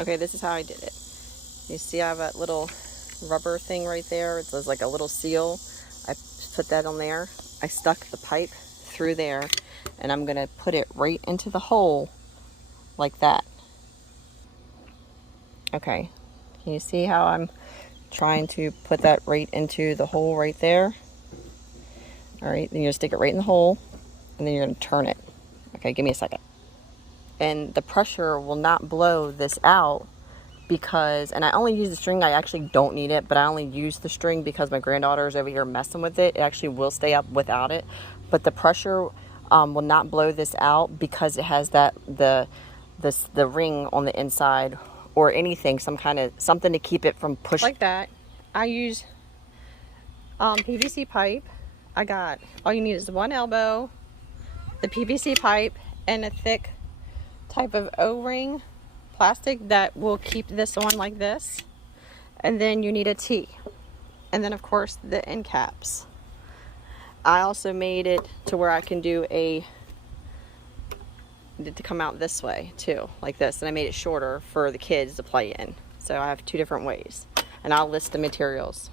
Okay, this is how I did it. You see I have that little rubber thing right there. It says like a little seal. I put that on there. I stuck the pipe through there, and I'm gonna put it right into the hole like that. Okay, can you see how I'm trying to put that right into the hole right there? All right, then you're gonna stick it right in the hole, and then you're gonna turn it. Okay, give me a second. And the pressure will not blow this out because, and I only use the string, I actually don't need it, but I only use the string because my granddaughter is over here messing with it. It actually will stay up without it, but the pressure will not blow this out because it has that the ring on the inside or anything, some kind of something to keep it from pushing like that. I use PVC pipe. I got, all you need is one elbow, the PVC pipe, and a thick type of O-ring plastic that will keep this on like this. And then you need a T. And then of course the end caps. I also made it to where I can do to come out this way too, like this. And I made it shorter for the kids to play in. So I have two different ways. And I'll list the materials.